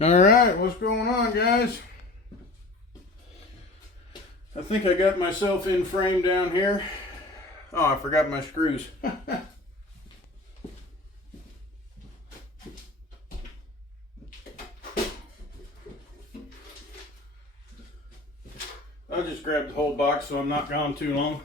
Alright, what's going on, guys? I think I got myself in frame down here. Oh, I forgot my screws. I'll just grab the whole box so I'm not gone too long.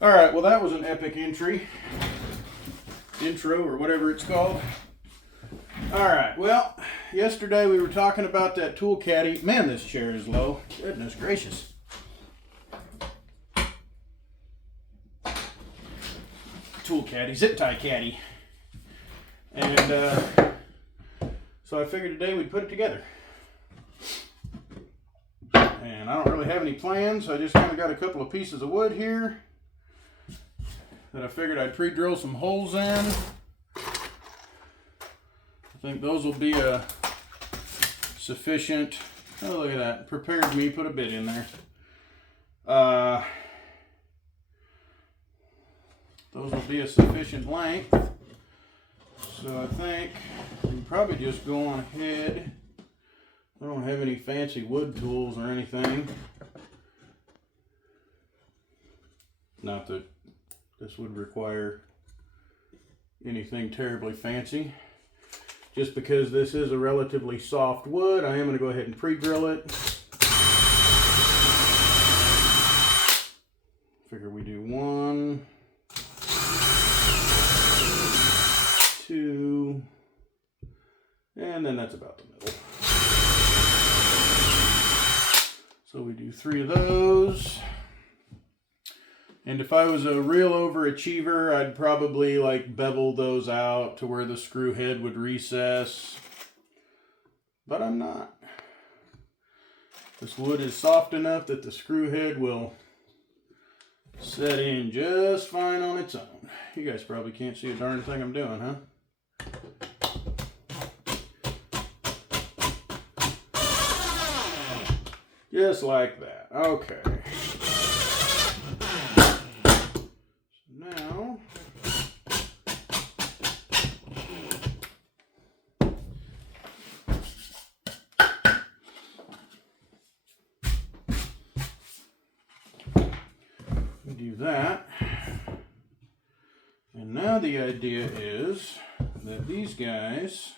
Alright, well that was an epic intro or whatever it's called. Alright, well, yesterday we were talking about that Tool Caddy. Man, this chair is low. Goodness gracious. Tool Caddy, zip tie caddy. And so I figured today we'd put it together. And I don't really have any plans. I just kind of got a couple of pieces of wood here that I figured I'd pre-drill some holes in. I think those will be a sufficient. Oh, look at that. Prepared me, put a bit in there. Those will be a sufficient length. So I think we can probably just go on ahead. I don't have any fancy wood tools or anything. Not that this would require anything terribly fancy. Just because this is a relatively soft wood, I am going to go ahead and pre-drill it. Figure we do 1, 2, and then that's about the middle. So we do 3 of those. And if I was a real overachiever, I'd probably like bevel those out to where the screw head would recess. But I'm not. This wood is soft enough that the screw head will set in just fine on its own. You guys probably can't see a darn thing I'm doing, huh? Just like that. Okay. Now, we do that. And now the idea is that these guys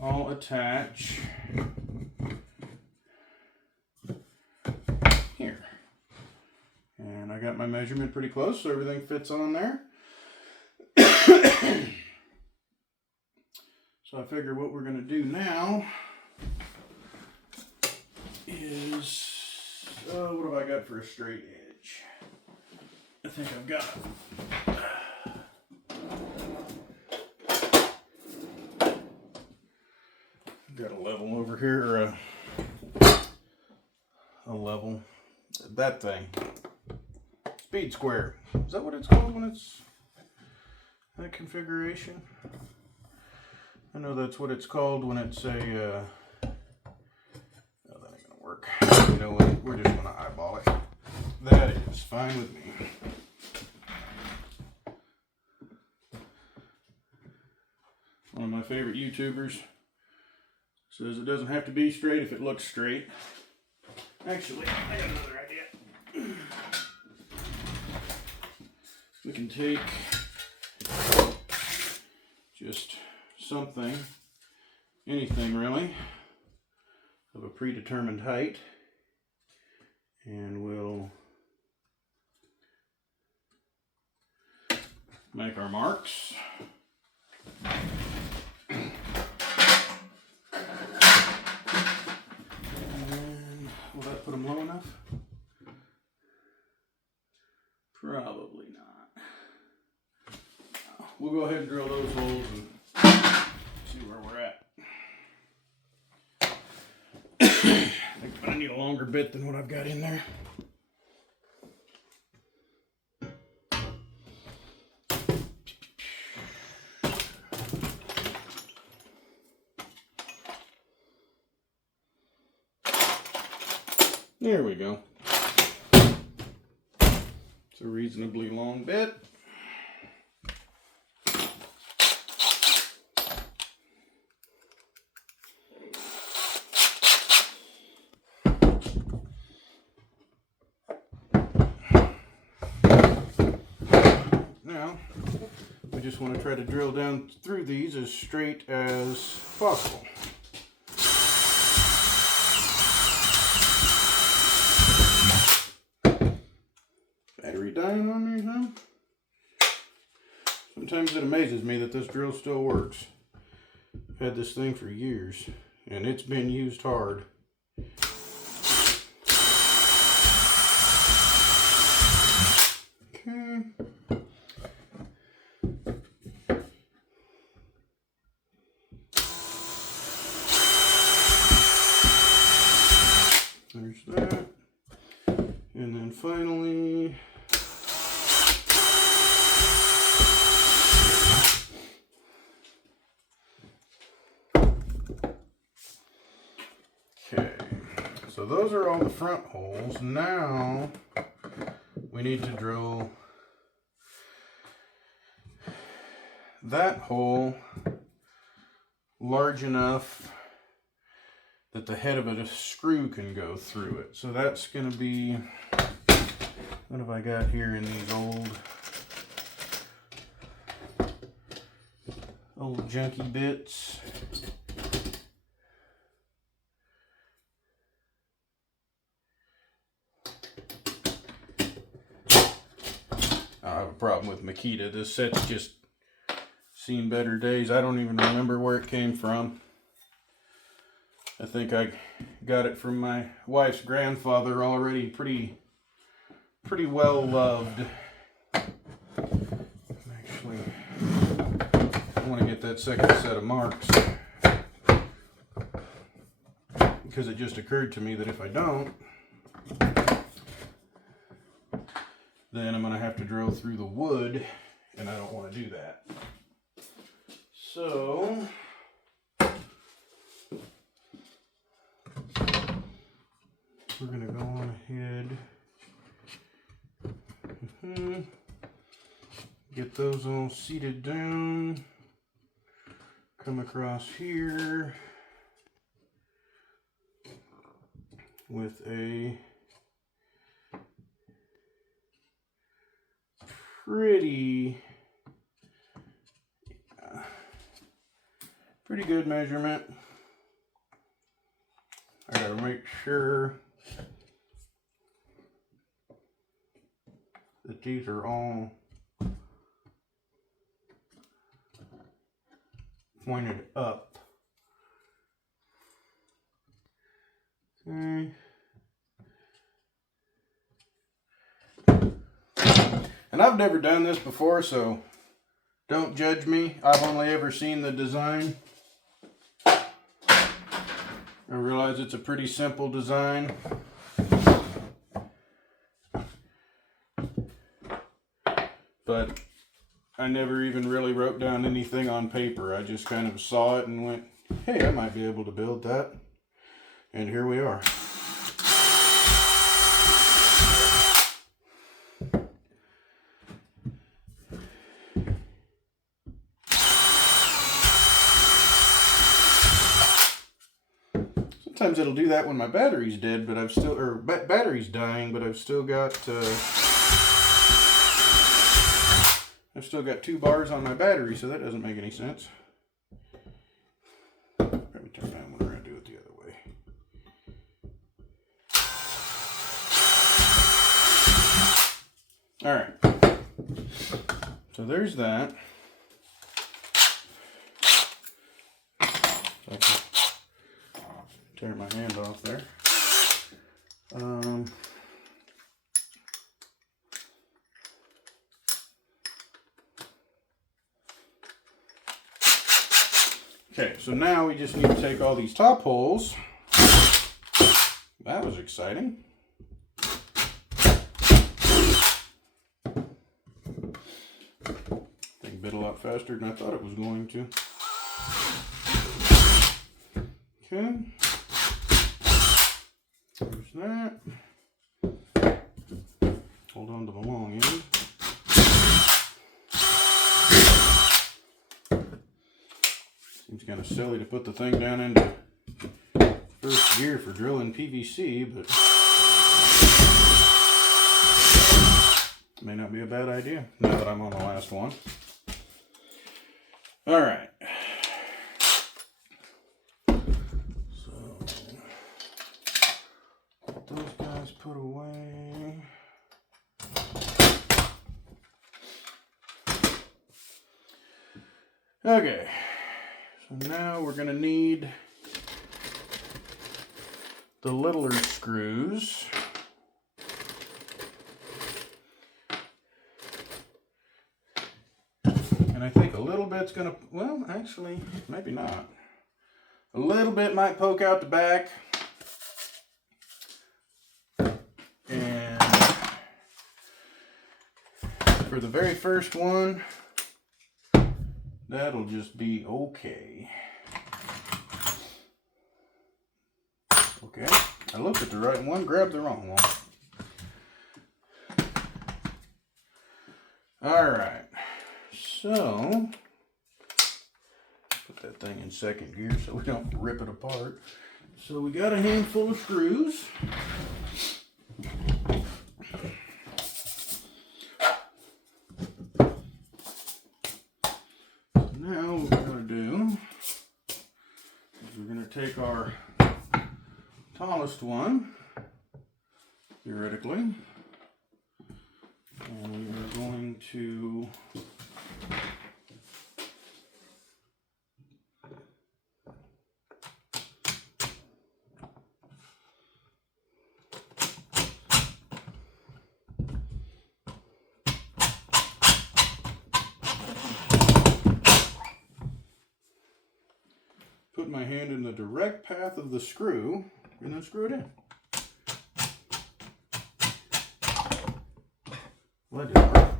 all attach here. And I got my measurement pretty close, so everything fits on there. So I figure what we're going to do now is, what have I got for a straight edge? I think I've got a level over here, or a level. That thing. Speed square. Is that what it's called when it's that configuration? I know that's what it's called when it's a, oh, that ain't gonna work. You know what, we're just gonna eyeball it. That is fine with me. One of my favorite YouTubers says it doesn't have to be straight if it looks straight. Actually, I got another idea. We can take just something, anything really, of a predetermined height, and we'll make our marks. And will that put them low enough? Probably not. We'll go ahead and drill those holes and see where we're at. I think I need a longer bit than what I've got in there. There we go. It's a reasonably long bit. just want to try to drill down through these as straight as possible. Battery dying on me, huh? Sometimes it amazes me that this drill still works. I've had this thing for years, and it's been used hard. Okay. There's that. And then finally, okay, so those are all the front holes. Now we need to drill that hole large enough that the head of a screw can go through it. So that's going to be, what have I got here in these old junky bits? I have a problem with Makita. This set's just seen better days. I don't even remember where it came from. I think I got it from my wife's grandfather, already pretty well loved. Actually, I want to get that second set of marks because it just occurred to me that if I don't, then I'm going to have to drill through the wood, and I don't want to do that. So we're going to go on ahead, get those all seated down, come across here with a pretty good measurement. I gotta make sure that these are all pointed up. Okay. And I've never done this before, so don't judge me. I've only ever seen the design. I realize it's a pretty simple design. But I never even really wrote down anything on paper. I just kind of saw it and went, hey, I might be able to build that. And here we are. Sometimes it'll do that when my battery's dead, but I've still, or battery's dying, but I've still got 2 bars on my battery, so that doesn't make any sense. Let me turn down when we're going to do it the other way. All right. So there's that. Tear my hand off there. Okay, so now we just need to take all these top holes. That was exciting. Thing bit a lot faster than I thought it was going to. Okay. There's that. Hold on to the long end. Seems kind of silly to put the thing down into first gear for drilling PVC, but it may not be a bad idea now that I'm on the last one. All right. So, get those guys put away. Okay. So now we're going to need the littler screws. And I think a little bit's going to, well, actually, maybe not. A little bit might poke out the back. And for the very first one, that'll just be okay. Okay, I looked at the right one, grabbed the wrong one. Alright, so put that thing in second gear so we don't rip it apart. So we got a handful of screws. So now what we're going to do is we're going to take our tallest one, theoretically, and we're going to put my hand in the direct path of the screw and then screw it in. Well, that didn't work.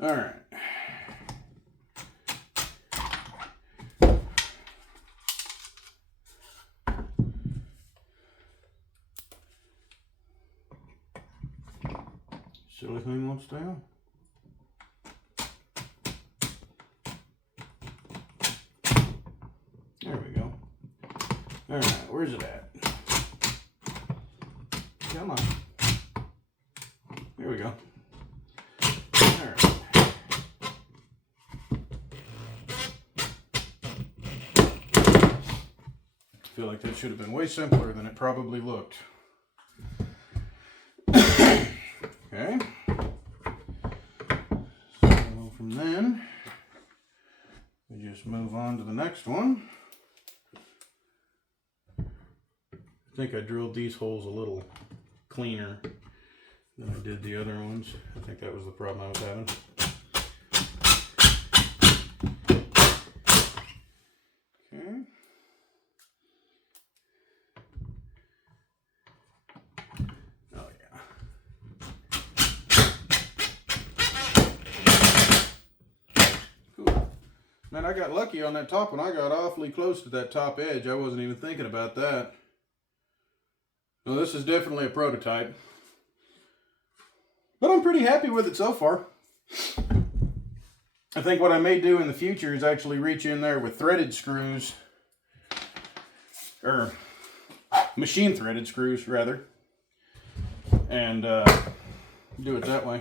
All right. Silly thing won't stay on. There we go. All right, where's it at? Come on. Here we go. All right. I feel like that should have been way simpler than it probably looked. Okay. So from then, we just move on to the next one. I think I drilled these holes a little cleaner than I did the other ones. I think that was the problem I was having. Okay. Oh yeah. Cool. Man, I got lucky on that top one. I got awfully close to that top edge. I wasn't even thinking about that. Well, this is definitely a prototype, but I'm pretty happy with it so far. I think what I may do in the future is actually reach in there with threaded screws, or machine threaded screws rather, and do it that way.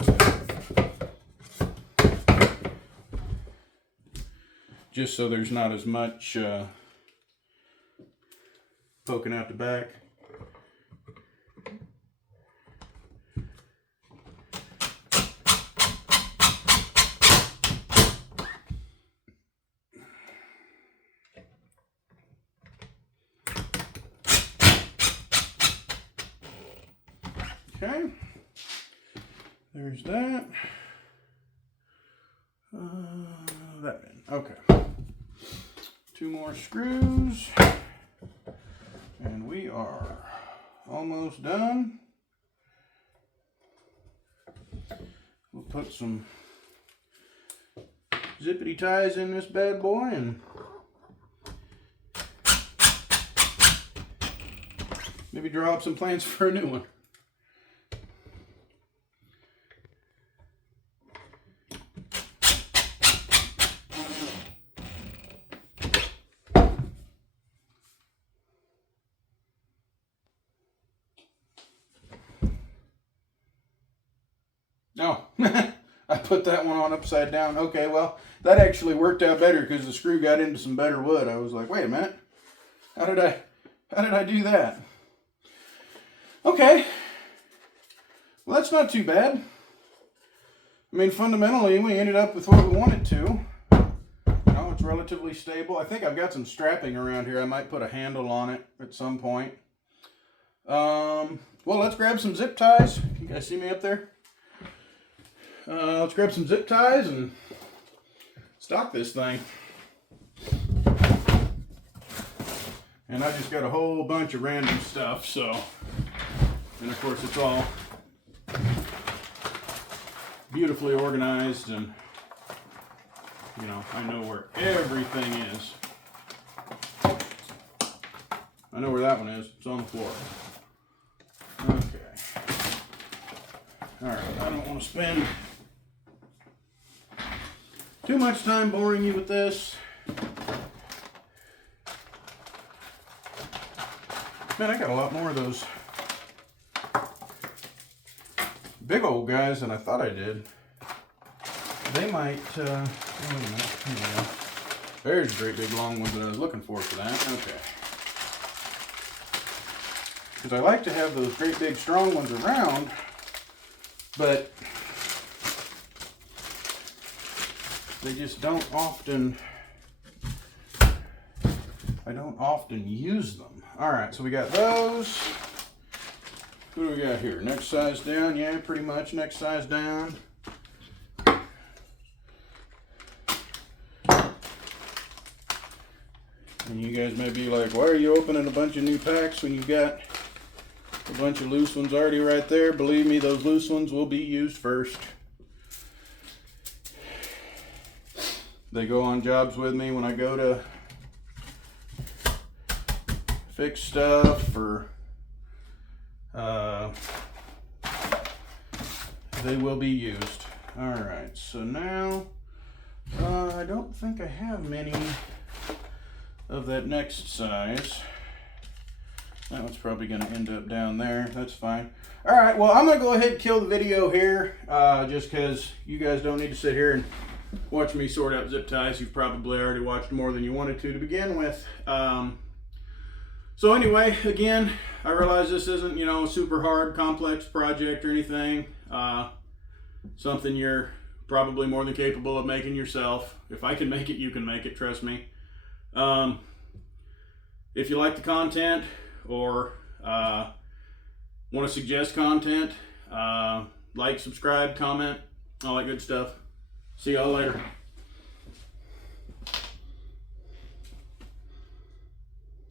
Just so there's not as much poking out the back. Okay, there's that. That in. Okay. 2 more screws, and we are almost done. We'll put some zippity ties in this bad boy and maybe draw up some plans for a new one. Oh, I put that one on upside down. Okay, well, that actually worked out better because the screw got into some better wood. I was like, wait a minute. How did I do that? Okay. Well, that's not too bad. I mean, fundamentally, we ended up with what we wanted to. You know, it's relatively stable. I think I've got some strapping around here. I might put a handle on it at some point. Well, let's grab some zip ties. You guys see me up there? Let's grab some zip ties and stock this thing. And I just got a whole bunch of random stuff, so, and of course it's all beautifully organized, and you know, I know where everything is. I know where that one is. It's on the floor. Okay. Alright, I don't want to spend too much time boring you with this. Man, I got a lot more of those big old guys than I thought I did. They might, wait a minute, here we go. There's a great big long one that I was looking for that. Okay. Because I like to have those great big strong ones around, but they just don't often, I don't often use them. Alright, so we got those. What do we got here? Next size down? Yeah, pretty much next size down. And you guys may be like, why are you opening a bunch of new packs when you've got a bunch of loose ones already right there? Believe me, those loose ones will be used first. They go on jobs with me when I go to fix stuff, or they will be used. Alright, so now I don't think I have many of that next size. That one's probably going to end up down there. That's fine. Alright, well, I'm going to go ahead and kill the video here, just because you guys don't need to sit here and watch me sort out zip ties. You've probably already watched more than you wanted to begin with. So anyway, again, I realize this isn't, you know, a super hard, complex project or anything. Something you're probably more than capable of making yourself. If I can make it, you can make it, trust me. If you like the content or want to suggest content, like, subscribe, comment, all that good stuff. See y'all later.